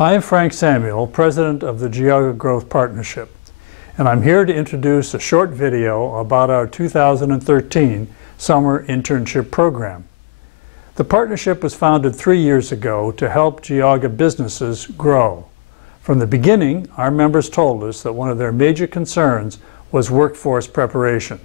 I am Frank Samuel, President of the Geauga Growth Partnership, and I'm here to introduce a short video about our 2013 Summer Internship Program. The partnership was founded 3 years ago to help Geauga businesses grow. From the beginning, our members told us that one of their major concerns was workforce preparation.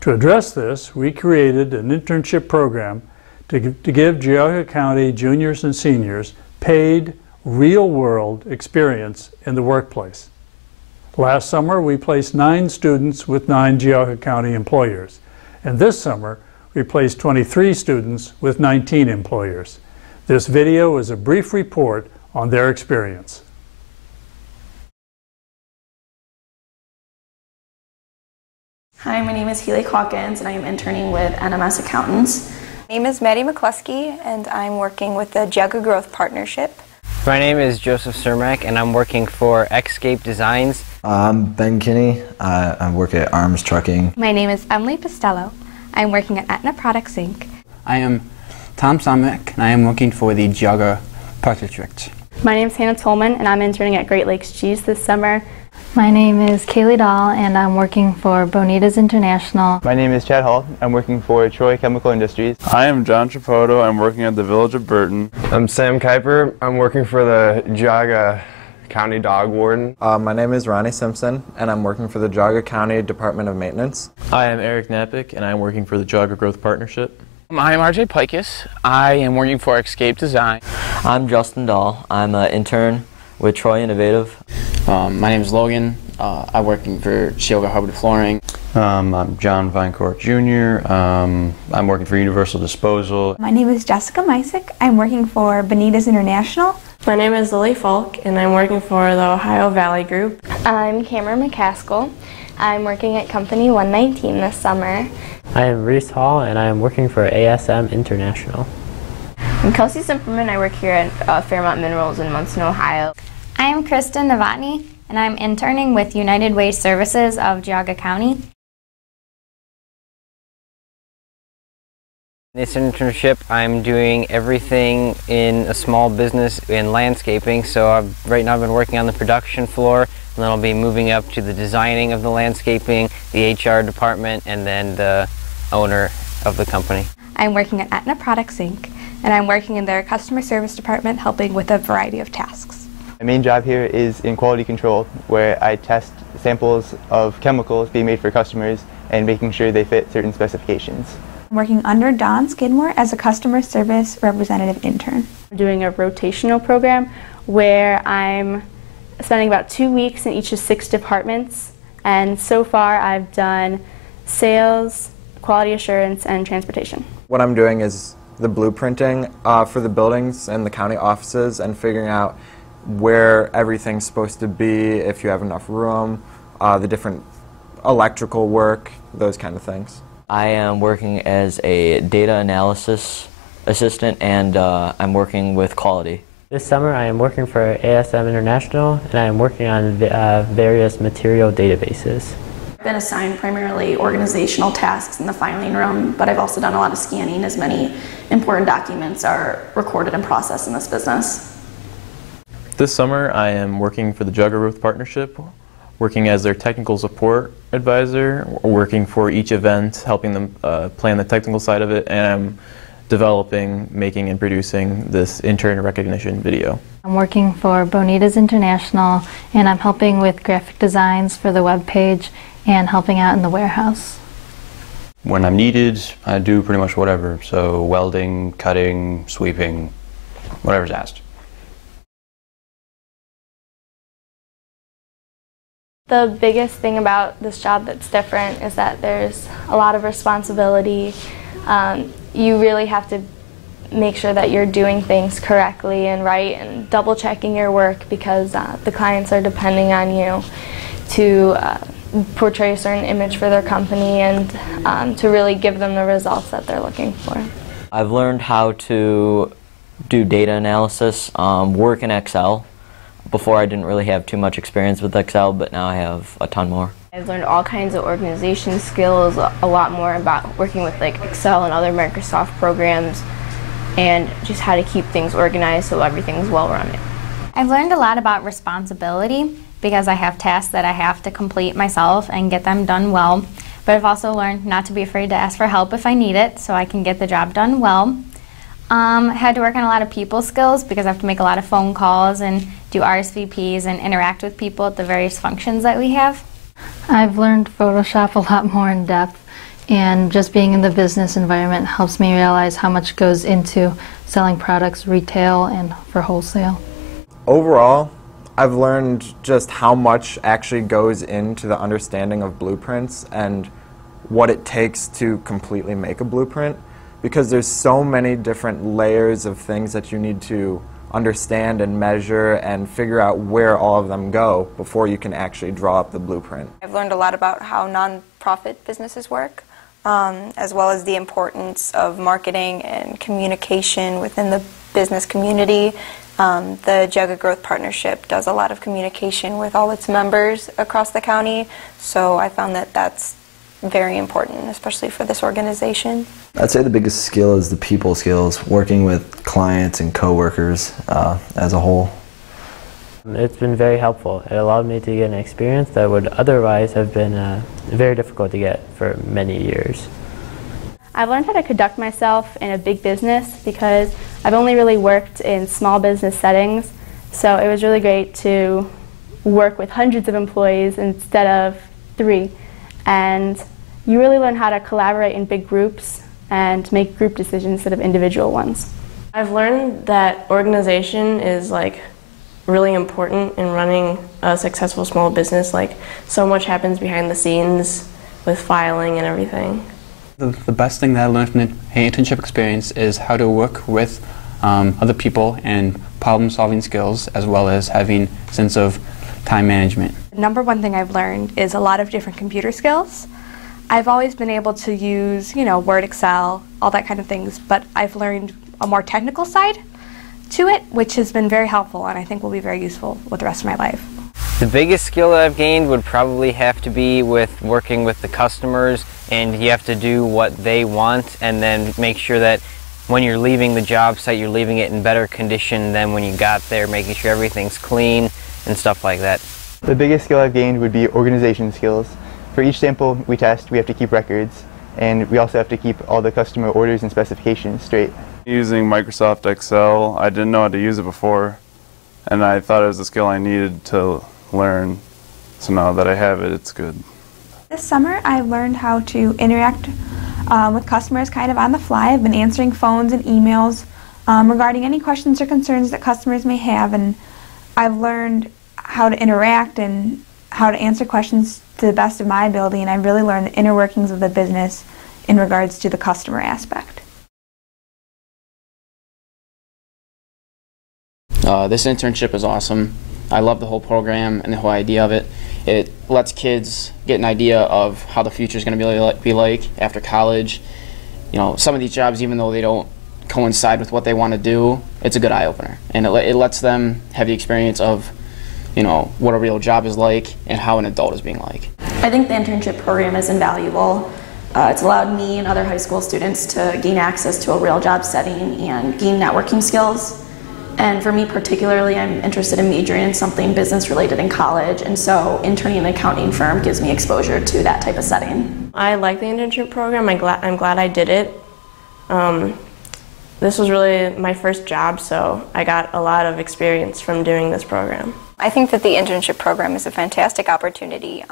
To address this, we created an internship program to give Geauga County juniors and seniors paid, real-world experience in the workplace. Last summer, we placed 9 students with 9 Geauga County employers, and this summer, we placed 23 students with 19 employers. This video is a brief report on their experience. Hi, my name is Healy Hawkins and I am interning with NMS Accountants. My name is Maddie McCluskey and I'm working with the Geauga Growth Partnership. My name is Joseph Cermak and I'm working for Xscape Designs. I'm Ben Kinney. I work at Arms Trucking. My name is Emily Pistello. I'm working at Aetna Products Inc. I am Tom Samek and I am working for the Geauga Park District. My name is Hannah Tolman and I'm interning at Great Lakes Cheese this summer. My name is Kaylee Dahl and I'm working for Bonitas International. My name is Chad Hall. I'm working for Troy Chemical Industries. I am John Trapoto. I'm working at the Village of Burton. I'm Sam Kuiper. I'm working for the Geauga County Dog Warden. My name is Ronnie Simpson and I'm working for the Geauga County Department of Maintenance. I am Eric Napick and I'm working for the Geauga Growth Partnership. I am RJ Pikus. I am working for Xscape Design. I'm Justin Dahl. I'm an intern with Troy Innovative. My name is Logan. I'm working for Geauga Hardwood Flooring. I'm John Vinecourt Jr. I'm working for Universal Disposal. My name is Jessica Mysick. I'm working for Bonitas International. My name is Lily Falk and I'm working for the Ohio Valley Group. I'm Cameron McCaskill. I'm working at Company 119 this summer. I am Reese Hall and I am working for ASM International. I'm Kelsey Simperman. I work here at Fairmont Minerals in Munson, Ohio. I am Kristen Novotny and I'm interning with United Waste Services of Geauga County. In this internship, I'm doing everything in a small business in landscaping. So right now I've been working on the production floor, and then I'll be moving up to the designing of the landscaping, the HR department, and then the owner of the company. I'm working at Aetna Products Inc. and I'm working in their customer service department helping with a variety of tasks. My main job here is in quality control, where I test samples of chemicals being made for customers and making sure they fit certain specifications. I'm working under Don Skidmore as a customer service representative intern. I'm doing a rotational program where I'm spending about 2 weeks in each of 6 departments, and so far I've done sales, quality assurance, and transportation. What I'm doing is the blueprinting for the buildings and the county offices and figuring out where everything's supposed to be, if you have enough room, the different electrical work, those kind of things. I am working as a data analysis assistant and I'm working with quality. This summer I am working for ASM International and I am working on various material databases. I've been assigned primarily organizational tasks in the filing room, but I've also done a lot of scanning as many important documents are recorded and processed in this business. This summer I am working for the Geauga Growth Partnership, working as their technical support advisor, working for each event, helping them plan the technical side of it, and I'm developing, making, and producing this intern recognition video. I'm working for Bonitas International and I'm helping with graphic designs for the web page and helping out in the warehouse. When I'm needed, I do pretty much whatever, so welding, cutting, sweeping, whatever's asked. The biggest thing about this job that's different is that there's a lot of responsibility. You really have to make sure that you're doing things correctly and right and double checking your work because the clients are depending on you to portray a certain image for their company and to really give them the results that they're looking for. I've learned how to do data analysis, work in Excel. Before I didn't really have too much experience with Excel, but now I have a ton more. I've learned all kinds of organization skills, a lot more about working with like Excel and other Microsoft programs, and just how to keep things organized so everything's well run. I've learned a lot about responsibility because I have tasks that I have to complete myself and get them done well. But I've also learned not to be afraid to ask for help if I need it so I can get the job done well. I had to work on a lot of people skills because I have to make a lot of phone calls and do RSVPs and interact with people at the various functions that we have. I've learned Photoshop a lot more in depth, and just being in the business environment helps me realize how much goes into selling products retail and for wholesale. Overall, I've learned just how much actually goes into the understanding of blueprints and what it takes to completely make a blueprint, because there's so many different layers of things that you need to understand and measure and figure out where all of them go before you can actually draw up the blueprint. I've learned a lot about how nonprofit businesses work, as well as the importance of marketing and communication within the business community. The Geauga Growth Partnership does a lot of communication with all its members across the county, so I found that that's very important, especially for this organization. I'd say the biggest skill is the people skills, working with clients and coworkers as a whole. It's been very helpful. It allowed me to get an experience that would otherwise have been very difficult to get for many years. I've learned how to conduct myself in a big business because I've only really worked in small business settings, so it was really great to work with hundreds of employees instead of 3. And you really learn how to collaborate in big groups and make group decisions instead of individual ones. I've learned that organization is really important in running a successful small business. So much happens behind the scenes with filing and everything. The best thing that I learned from the internship experience is how to work with other people and problem-solving skills, as well as having a sense of time management. The number one thing I've learned is a lot of different computer skills. I've always been able to use, Word, Excel, all that kind of things, but I've learned a more technical side to it, which has been very helpful and I think will be very useful with the rest of my life. The biggest skill that I've gained would probably have to be with working with the customers, and you have to do what they want and then make sure that when you're leaving the job site, you're leaving it in better condition than when you got there, making sure everything's clean and stuff like that. The biggest skill I've gained would be organization skills. For each sample we test, we have to keep records, and we also have to keep all the customer orders and specifications straight. Using Microsoft Excel, I didn't know how to use it before, and I thought it was a skill I needed to learn. So now that I have it, it's good. This summer I learned how to interact with customers kind of on the fly. I've been answering phones and emails regarding any questions or concerns that customers may have, and I've learned how to interact and how to answer questions to the best of my ability, and I've really learned the inner workings of the business in regards to the customer aspect. This internship is awesome. I love the whole program and the whole idea of it. It lets kids get an idea of how the future is going to be like after college. Some of these jobs, even though they don't coincide with what they want to do, it's a good eye-opener. And it lets them have the experience of what a real job is like and how an adult is being like. I think the internship program is invaluable. It's allowed me and other high school students to gain access to a real job setting and gain networking skills. And for me particularly, I'm interested in majoring in something business related in college, and so interning in an accounting firm gives me exposure to that type of setting. I like the internship program. I'm glad I did it. This was really my first job, so I got a lot of experience from doing this program. I think that the internship program is a fantastic opportunity.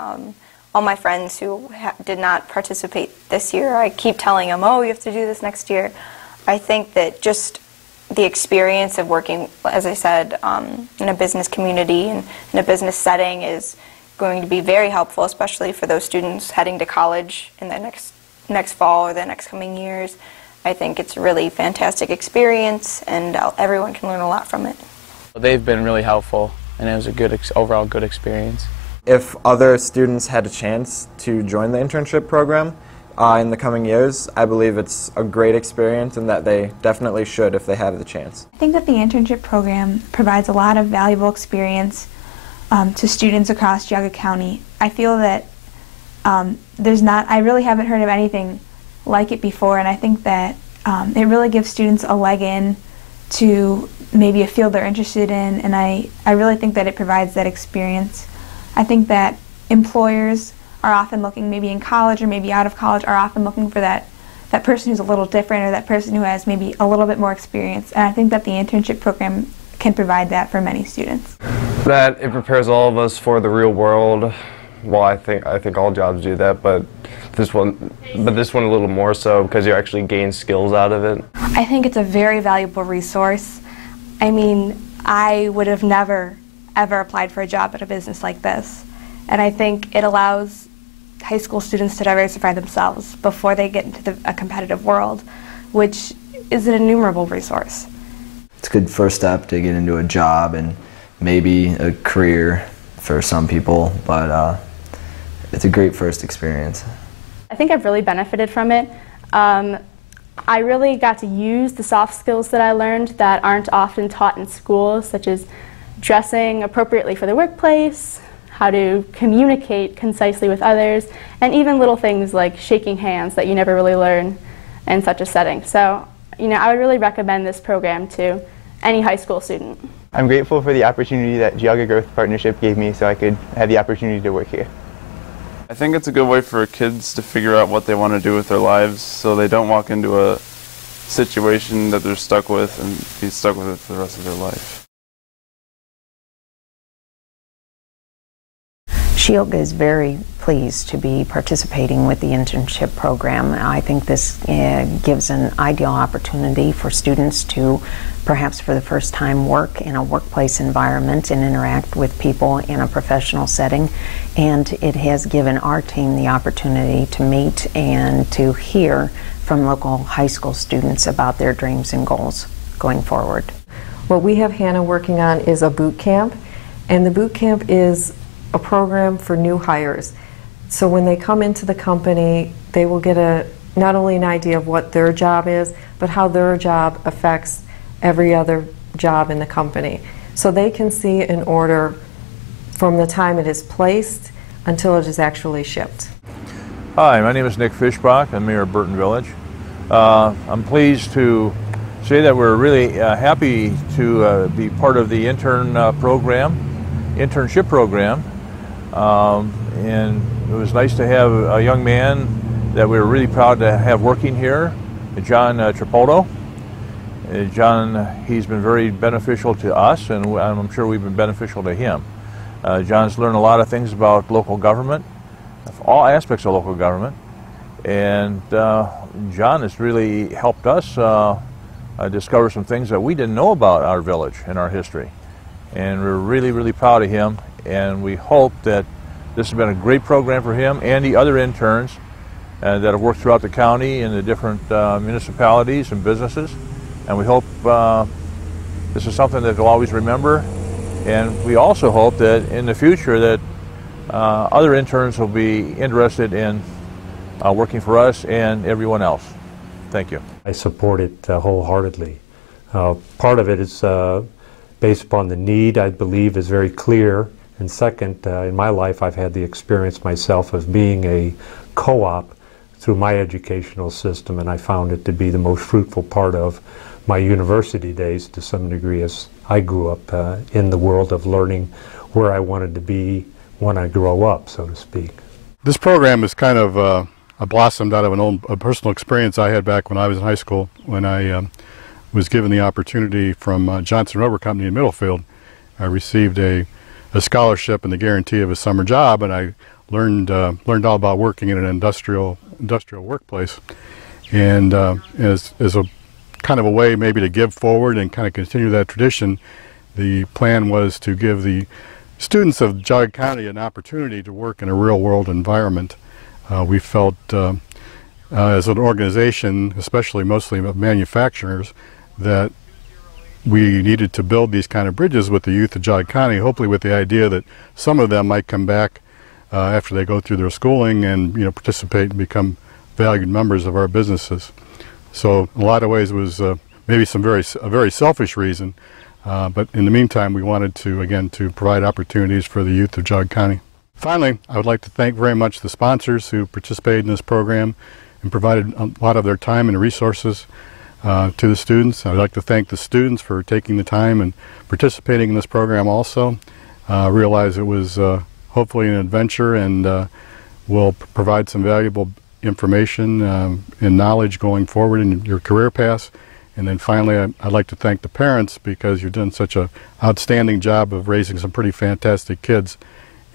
All my friends who did not participate this year, I keep telling them, oh, you have to do this next year. I think that just the experience of working, as I said, in a business community and in a business setting is going to be very helpful, especially for those students heading to college in the next fall or the next coming years. I think it's a really fantastic experience, and everyone can learn a lot from it. They've been really helpful, and it was a overall good experience. If other students had a chance to join the internship program in the coming years, I believe it's a great experience and that they definitely should if they have the chance. I think that the internship program provides a lot of valuable experience to students across Geauga County. I feel that I really haven't heard of anything like it before, and I think that it really gives students a leg in to maybe a field they're interested in, and I really think that it provides that experience. I think that employers are often looking, maybe in college or maybe out of college, are often looking for that person who's a little different or that person who has maybe a little bit more experience, and I think that the internship program can provide that for many students. That it prepares all of us for the real world. Well, I think all jobs do that, but this one a little more so because you actually gain skills out of it. I think it's a very valuable resource. I mean, I would have never, ever applied for a job at a business like this. And I think it allows high school students to diversify themselves before they get into a competitive world, which is an innumerable resource. It's a good first step to get into a job and maybe a career for some people, but it's a great first experience. I think I've really benefited from it. I really got to use the soft skills that I learned that aren't often taught in school, such as dressing appropriately for the workplace, how to communicate concisely with others, and even little things like shaking hands that you never really learn in such a setting. So, I would really recommend this program to any high school student. I'm grateful for the opportunity that Geauga Growth Partnership gave me so I could have the opportunity to work here. I think it's a good way for kids to figure out what they want to do with their lives so they don't walk into a situation that they're stuck with and be stuck with it for the rest of their life. Geauga is very pleased to be participating with the internship program. I think this gives an ideal opportunity for students to perhaps for the first time work in a workplace environment and interact with people in a professional setting. And it has given our team the opportunity to meet and to hear from local high school students about their dreams and goals going forward. What we have Hannah working on is a boot camp, and the boot camp is a program for new hires. So when they come into the company, they will get not only an idea of what their job is, but how their job affects every other job in the company. So they can see an order from the time it is placed until it is actually shipped. Hi, my name is Nick Fishbach. I'm Mayor of Burton Village. I'm pleased to say that we're really happy to be part of the internship program. And it was nice to have a young man that we were really proud to have working here, John Tripotto. John, he's been very beneficial to us, and I'm sure we've been beneficial to him. John's learned a lot of things about local government, all aspects of local government, and John has really helped us discover some things that we didn't know about our village and our history. And we're really, really proud of him, and we hope that this has been a great program for him and the other interns that have worked throughout the county in the different municipalities and businesses. And we hope this is something that they'll always remember. And we also hope that in the future that other interns will be interested in working for us and everyone else. Thank you. I support it wholeheartedly. Part of it is based upon the need, I believe, is very clear. And second, in my life, I've had the experience myself of being a co-op through my educational system, and I found it to be the most fruitful part of my university days to some degree, as I grew up in the world of learning where I wanted to be when I grow up, so to speak. This program is kind of blossomed out of a personal experience I had back when I was in high school, when I was given the opportunity from Johnson Rubber Company in Middlefield. I received a scholarship and the guarantee of a summer job, and I learned all about working in an industrial workplace. And as a kind of a way maybe to give forward and kind of continue that tradition, the plan was to give the students of Geauga County an opportunity to work in a real-world environment. We felt as an organization, especially mostly of manufacturers, that we needed to build these kind of bridges with the youth of Geauga County, hopefully with the idea that some of them might come back after they go through their schooling and participate and become valued members of our businesses. So in a lot of ways it was maybe a very selfish reason, but in the meantime we wanted to, again, to provide opportunities for the youth of Geauga County. Finally, I would like to thank very much the sponsors who participated in this program and provided a lot of their time and resources. to the students. I'd like to thank the students for taking the time and participating in this program also. Realize it was hopefully an adventure and will provide some valuable information and knowledge going forward in your career paths. And then finally, I'd like to thank the parents because you've done such an outstanding job of raising some pretty fantastic kids.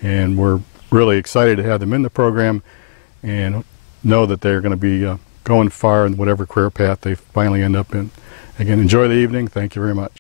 And we're really excited to have them in the program and know that they're going to be going far in whatever career path they finally end up in. Again, enjoy the evening. Thank you very much.